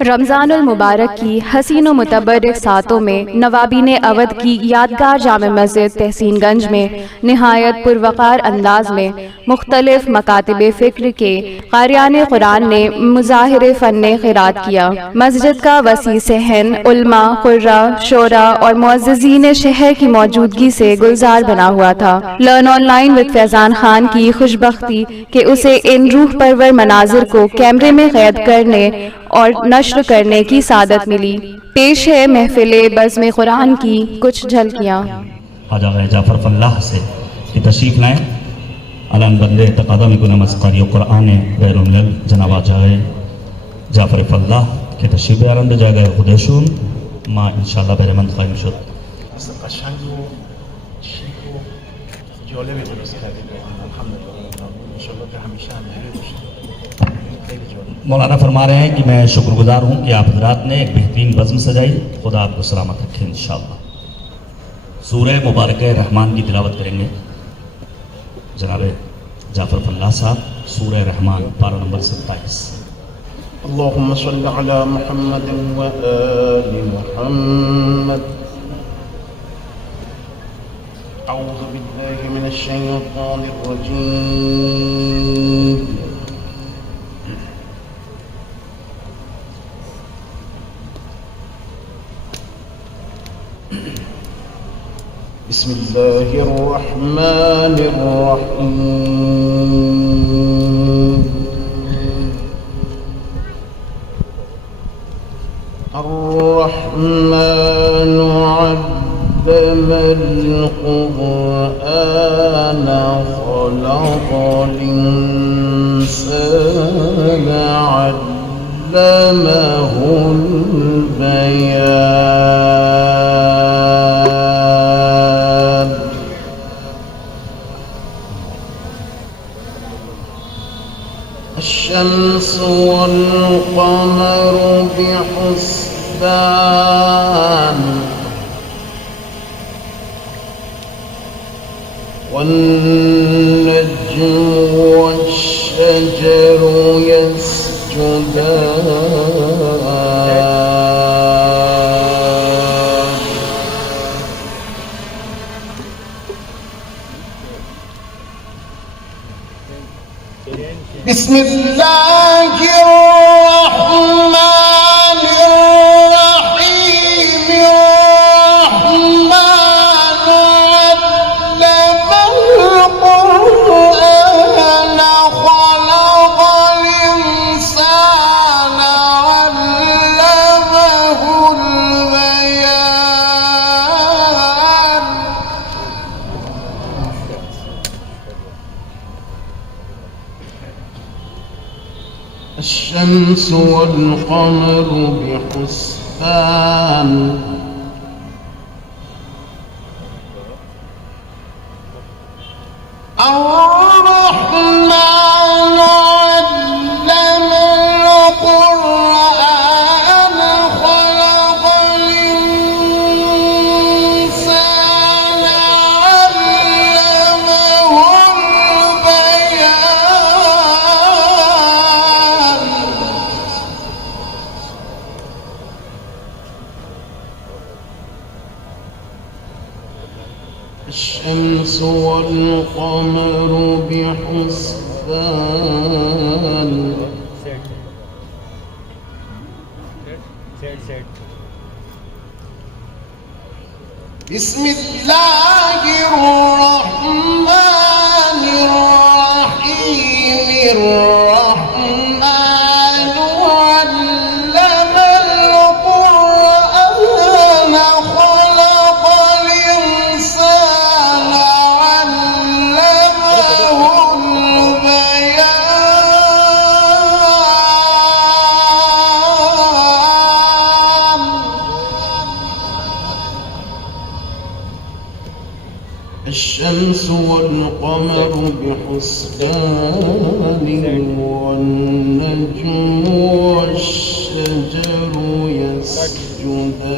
रमज़ानुल मुबारक की हसीन व मुतबर्रिक सातों में नवाबीन अवध की यादगार जामे मस्जिद तहसीनगंज में नहायत पुरवकार अंदाज में मुख्तलिफ मकातिब फ़िक्र के क़ारियान कुरान ने मुज़ाहिर फ़न क़िरात किया। मस्जिद का वसी सहन उल्मा, क़ुर्रा, शोरा और मुअज़्ज़िज़ीन शहर की मौजूदगी से गुलजार बना हुआ था। लर्न ऑनलाइन विद फैज़ान खान की खुशबख्ती कि उसे इन रूह परवर मनाजिर को कैमरे में कैद करने और नश्र करने की सादत मिली। पेश है महफिल बज़्म कुरान की कुछ झलकियाँ। ख्वाजा जाफर फल्लाह से कि तशरीफ़ लाएँ। अलन बंदे तक़ादम कुन मस्कारी कुरान गैरुल जनाब जाए जाफर फल्लाह के तशरीफ़ आरंद जाएगा खुदेशून माँ इंशाल्लाह बरमंद ख़ाइम शुद मौलाना फरमा रहे हैं कि मैं शुक्रगुजार हूँ कि आप हजरात ने एक बेहतरीन बज़्म सजाई। खुदा आपको सलामत रखे इंशाअल्लाह। सूरह मुबारक रहमान की तिलावत करेंगे जनाब जाफर फल्लाह साहब। सूरह रहमान पारा नंबर 27। अल्लाहुम्मा सल्लि अला मुहम्मद व आलि मुहम्मद। अऊज़ु बिल्लाहि मिनश शैतानिर रजीम। बिस्मिल्लाहिर रहमानिर रहीम। अर्रहमानु अल्लमल क़ुरआन ख़लक़ल इंसाना अल्लमहुल बयान। الشمس والقمر بحسبان والنجم والشجر يسجدان بسم الله الرحمن الرحيم. الرحمن علم القرآن خلق الإنسان علمه البيان. الشمس والقمر بحسبان الرحمن علم القرآن خلق الإنسان علمه البيان. الشمس والقمر بحسبان بسم الله الرحمن الرحيم. الرحمن علم القرآن خلق الإنسان علمه البيان. الشمس والقمر بحسبان والنجم والشجر يسجدان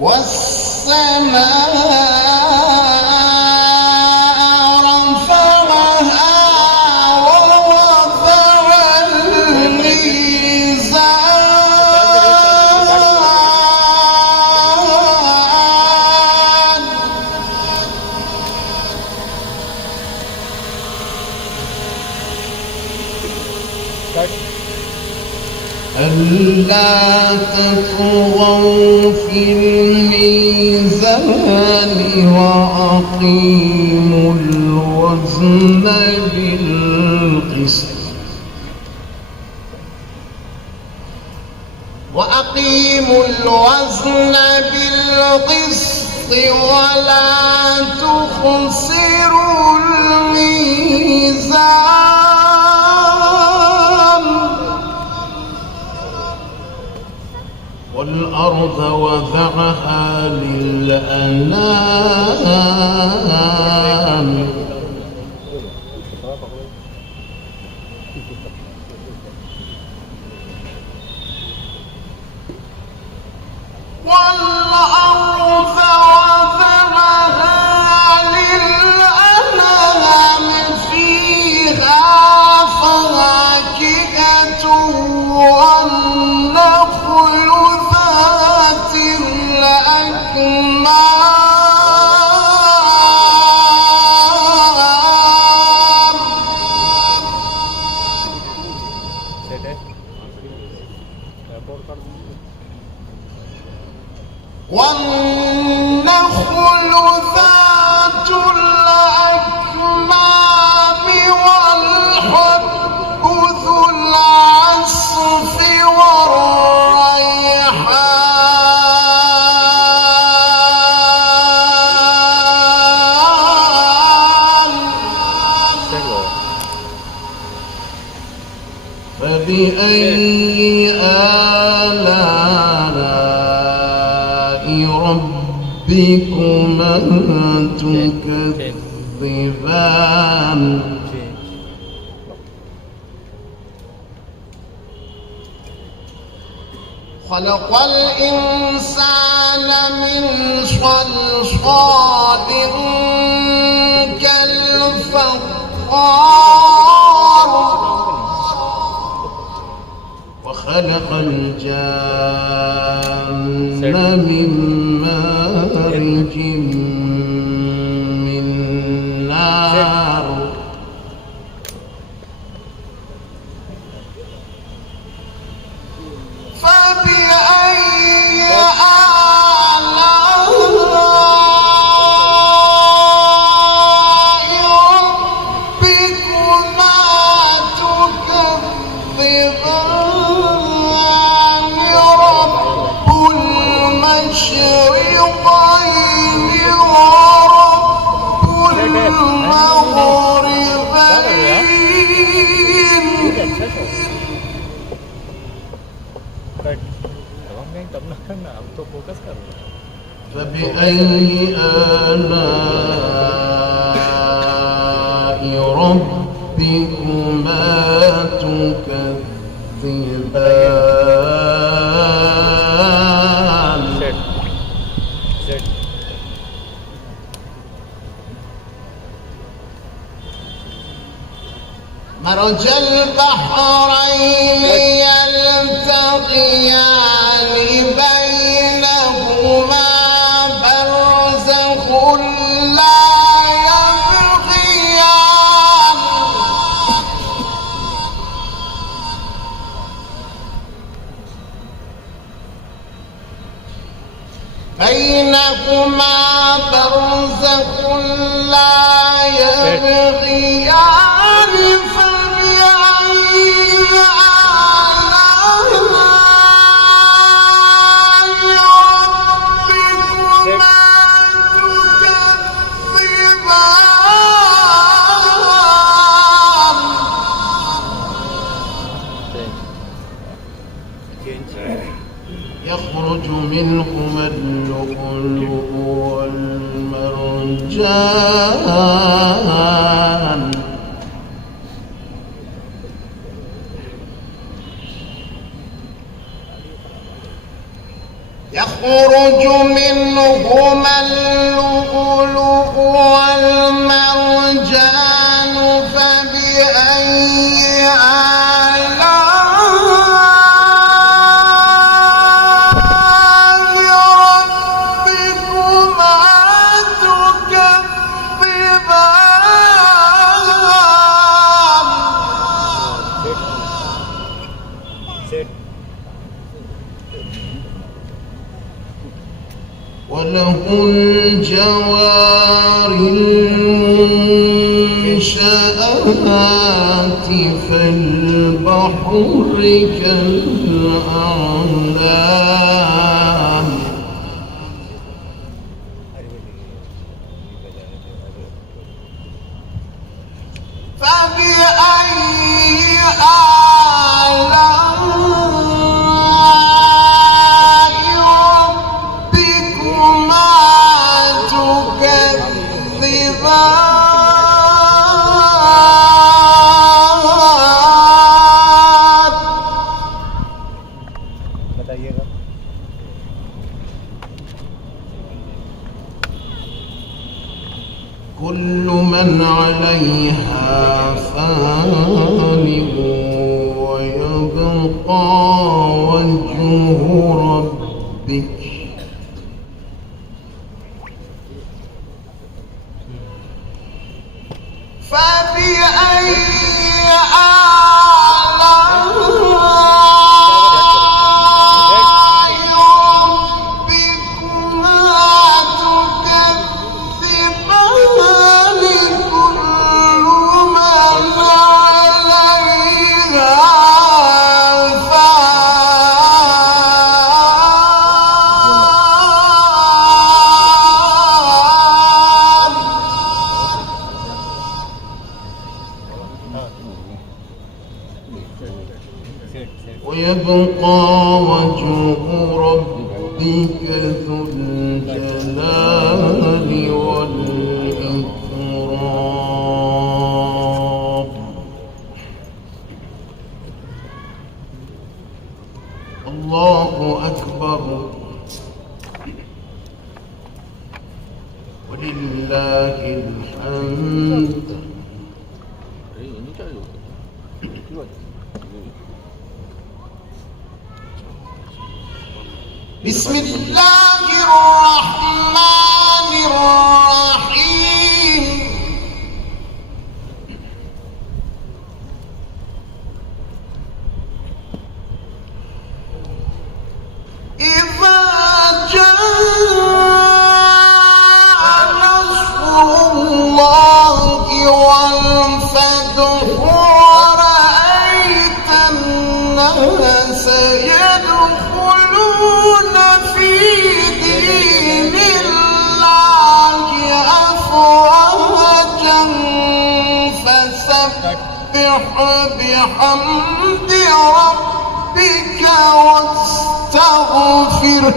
والسماء ألا تطغوا في الميزان وأقيموا الوزن بالقسط ولا تخسروا الميزان والأرض وضعها للأنام فيها فواكه والنخل ذات الأكمام والنخل ذات الأكمام والحب ذو العصف والريحان فبأي آلاء ربكما تكذبان خلق الإنسان من صلصال كالفخار وخلق الجان من مارج من نار فبأي آلاء ربكما تكذبان رب المشرقين ورب المغربين فبأي آلاء ربكما تكذبان مرج البحرين يلتقيان بينهما برزخ لا يبغيان يخرج منهما اللؤلؤ والمرجان يخرج منهما الجوار المنشآت في البحر كالأعلام فبأي آلاء ربكما تكذبان كل من عليها فان ويبقى وجه ربك فبأي آلاء ربكما تكذبان كل من عليها ويبقى وجه ربك ذو الجلال والإكرام الله أكبر ولله الحمد بسم الله الرحمن الرحيم إذا جاء نصر الله والفتح ورأيت الناس يدخلون في دين الله أفواجا فسبح بحمد ربك واستغفره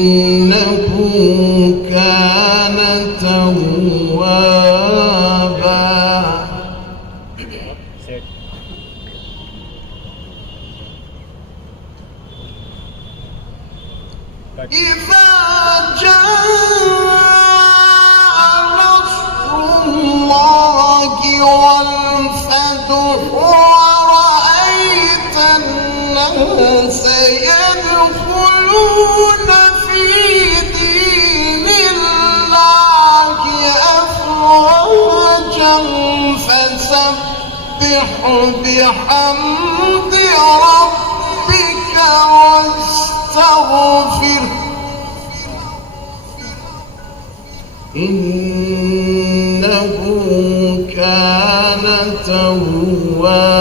إنه كان توابا إذا جاء نصر الله والفتح ورأيت الناس يدخلون في دين الله أفواجا فسبح بحمد ربك واستغفره إنه كان توابا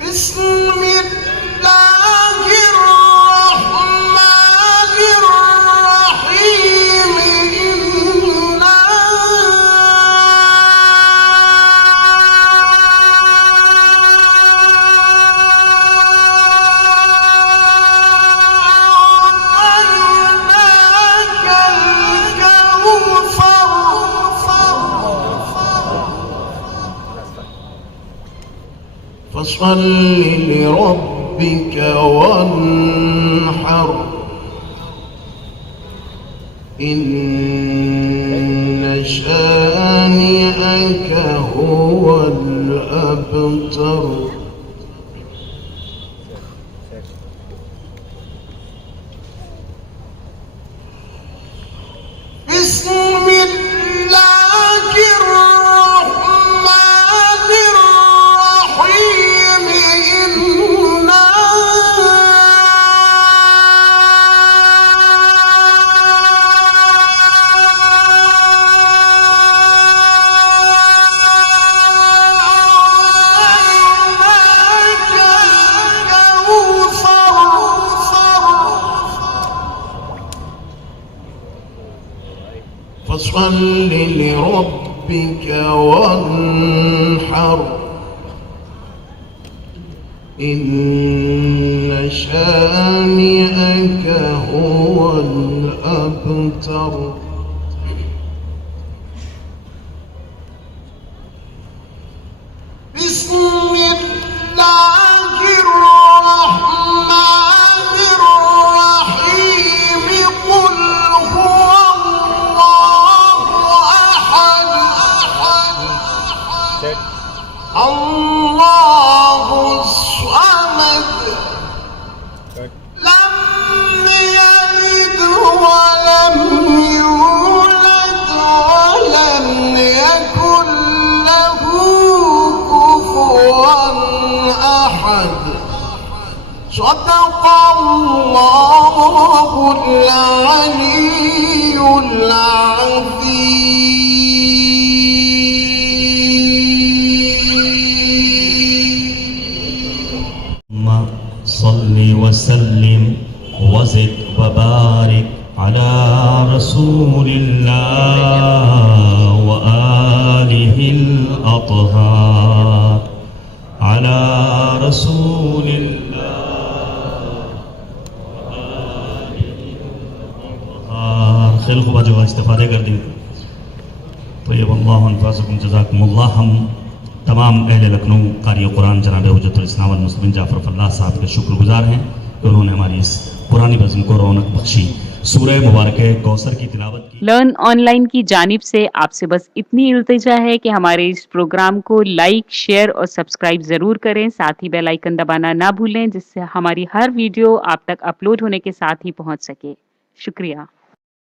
بسم الله الرحمن الرحيم إنا أعطيناك الكوثر فصل لربك وانحر إن شانئك هو الأبتر بسم الله الرحمن الرحيم إنا أعطيناك الكوثر فصل لربك وانحر إن شانئك هو الأبتر بسم الله الرحمن الرحيم قل هو الله أحد الله الصمد لم يلد ولم يولد ولم يكن له كفوا أحد صدق الله العلي العظيم صل وسلم وزد وبارك على رسول الله وآله الأطهار على رسول الله وآله الأطهار خیل خوبا جو استفادے کر دی طیب اللہ انفاسکم جزاکم اللہ ہم تمام اہل لکھنؤ قاری قرآن جناب حجت الاسلام والمسلمین جعفر فلاح صاحب کے شکر گزار ہیں کہ انہوں نے ہماری اس پرانی بزم کو رونق بخشی سورہ مبارک کوثر کی تلاوت کی लर्न ऑनलाइन की जानिब से आपसे बस इतनी इल्तिजा है कि हमारे इस प्रोग्राम को लाइक, शेयर और सब्सक्राइब ज़रूर करें। साथ ही बेल आइकन दबाना ना भूलें जिससे हमारी हर वीडियो आप तक अपलोड होने के साथ ही पहुंच सके। शुक्रिया।